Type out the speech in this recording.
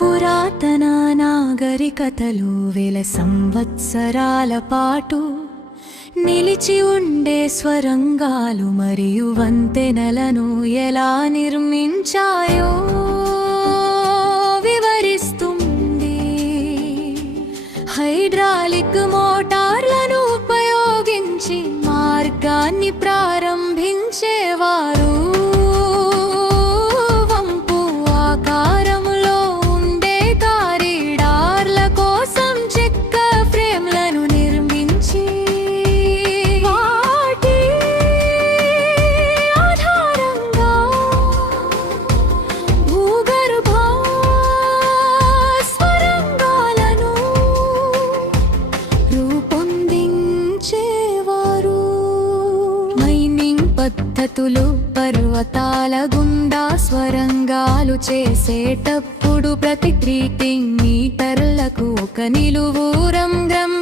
పురాతన నాగరికతలు వేల సంవత్సరాల పాటు నిలిచి ఉండే స్వరంగాలు మరియు వంతెనలను ఎలా నిర్మించాయో వివరిస్తుంది. హైడ్రాలిక్ మోటార్లను ఉపయోగించి మార్గాన్ని ప్రారంభించేవారు. వంపు ఆకారములో ఉండే కారిడార్ల కోసం చెక్క ఫ్రేమ్లను నిర్మించి వాటి ఆధారంగా భూగర్భ స్వరంగాలను రూపొందించేవారు. మైనింగ్ పద్ధతులు పర్వతాల గుండా స్వరంగాలు చేసేటప్పుడు ప్రతి 3 మీటర్లకు ఒక నిలువు రంధ్రం